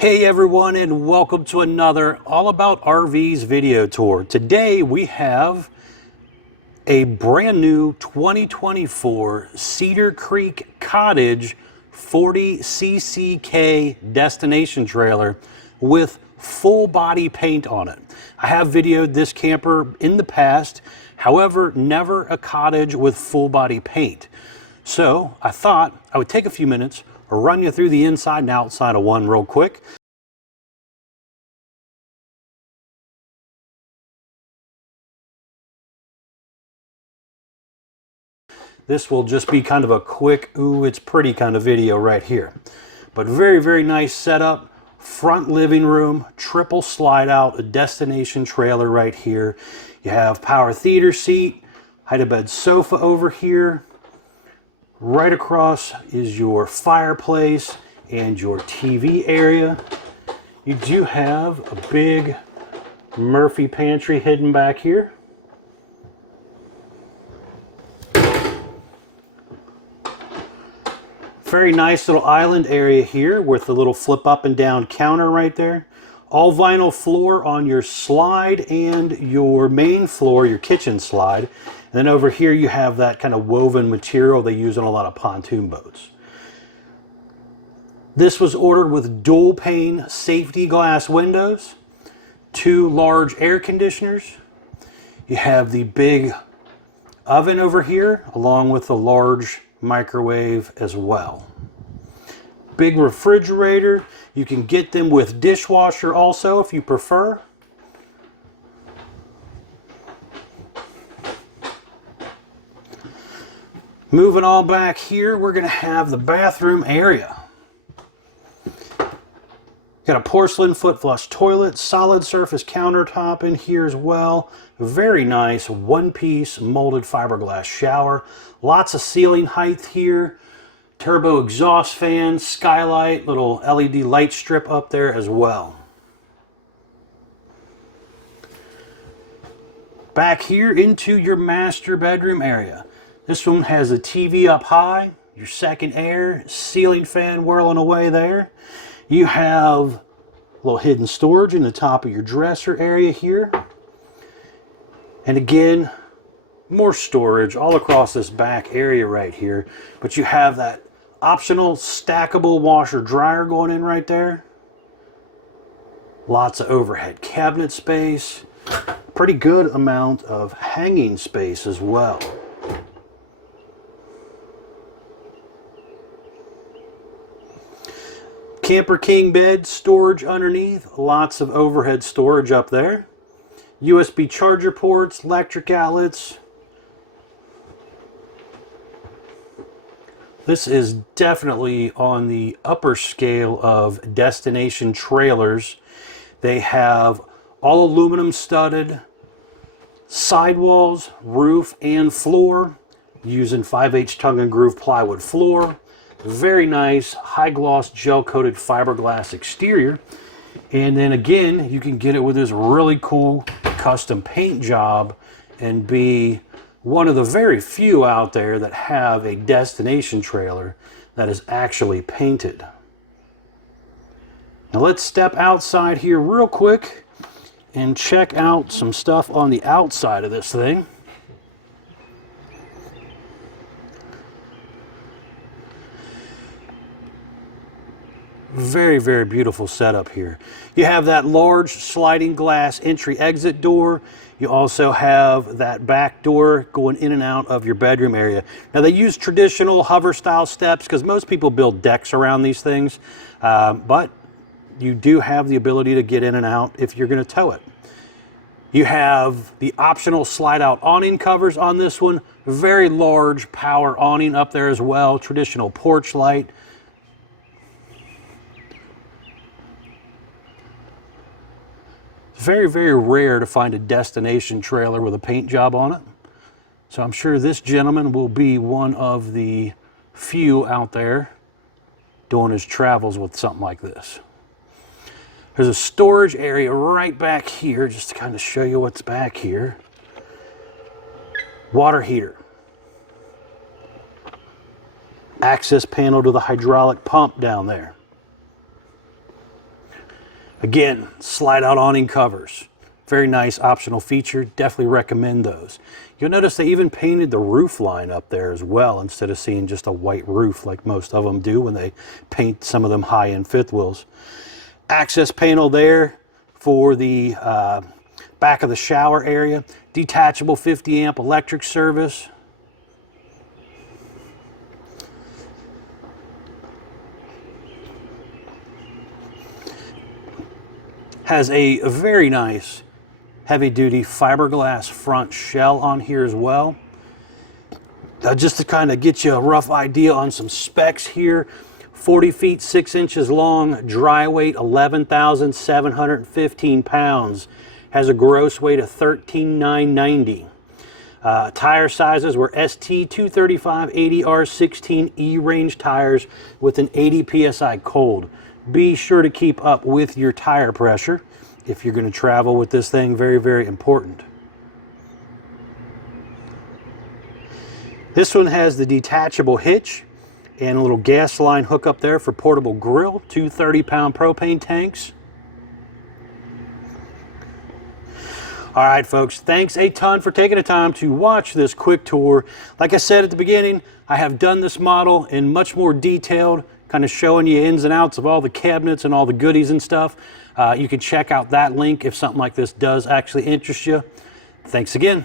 Hey everyone, and welcome to another All About RVs video tour. Today we have a brand new 2024 Cedar Creek Cottage 40CCK destination trailer with full body paint on it. I have videoed this camper in the past, however, never a cottage with full body paint. So I thought I would take a few minutes, run you through the inside and outside of one real quick. This will just be kind of a quick, ooh, it's pretty kind of video right here. But very, very nice setup. Front living room, triple slide out, a destination trailer right here. You have power theater seat, height of bed sofa over here. Right across is your fireplace and your TV area. You do have a big Murphy pantry hidden back here. Very nice little island area here with a little flip up and down counter right there. All vinyl floor on your slide and your main floor, your kitchen slide. And then over here you have that kind of woven material they use on a lot of pontoon boats. This was ordered with dual pane safety glass windows, 2 large air conditioners. You have the big oven over here along with the large microwave as well. Big refrigerator. You can get them with dishwasher also if you prefer. Moving on back here, we're going to have the bathroom area. Got a porcelain foot flush toilet, solid surface countertop in here as well. Very nice one-piece molded fiberglass shower. Lots of ceiling height here. Turbo exhaust fan, skylight, little LED light strip up there as well. Back here into your master bedroom area. This one has a TV up high, your second air, ceiling fan whirling away there. You have a little hidden storage in the top of your dresser area here. And again, more storage all across this back area right here. But you have that optional stackable washer dryer going in right there. Lots of overhead cabinet space. Pretty good amount of hanging space as well. Camper king bed storage underneath. Lots of overhead storage up there. USB charger ports, electric outlets. This is definitely on the upper scale of destination trailers. They have all aluminum studded sidewalls, roof, and floor using 5/8 tongue and groove plywood floor. Very nice high gloss gel coated fiberglass exterior. And then again, you can get it with this really cool custom paint job and be one of the very few out there that have a destination trailer that is actually painted. Now let's step outside here real quick and check out some stuff on the outside of this thing. Very, very beautiful setup here. You have that large sliding glass entry exit door. You also have that back door going in and out of your bedroom area. Now they use traditional hover style steps because most people build decks around these things, but you do have the ability to get in and out if you're going to tow it. You have the optional slide out awning covers on this one. Very large power awning up there as well. Traditional porch light. Very, very rare to find a destination trailer with a paint job on it. So I'm sure this gentleman will be one of the few out there doing his travels with something like this. There's a storage area right back here, just to kind of show you what's back here. Water heater. Access panel to the hydraulic pump down there. Again, slide out awning covers. Very nice optional feature. Definitely recommend those. You'll notice they even painted the roof line up there as well, instead of seeing just a white roof like most of them do when they paint some of them high-end fifth wheels. Access panel there for the back of the shower area. Detachable 50 amp electric service. Has a very nice heavy-duty fiberglass front shell on here as well. Just to kind of get you a rough idea on some specs here, 40 feet 6 inches long, dry weight 11,715 pounds, has a gross weight of 13,990. Tire sizes were ST 235 80R16 E-range tires with an 80 psi cold. Be sure to keep up with your tire pressure if you're going to travel with this thing. Very, very important. This one has the detachable hitch and a little gas line hook up there for portable grill, 2 30-pound propane tanks. All right, folks, thanks a ton for taking the time to watch this quick tour. Like I said at the beginning, I have done this model in much more detailed, kind of showing you ins and outs of all the cabinets and all the goodies and stuff. You can check out that link if something like this does actually interest you. Thanks again.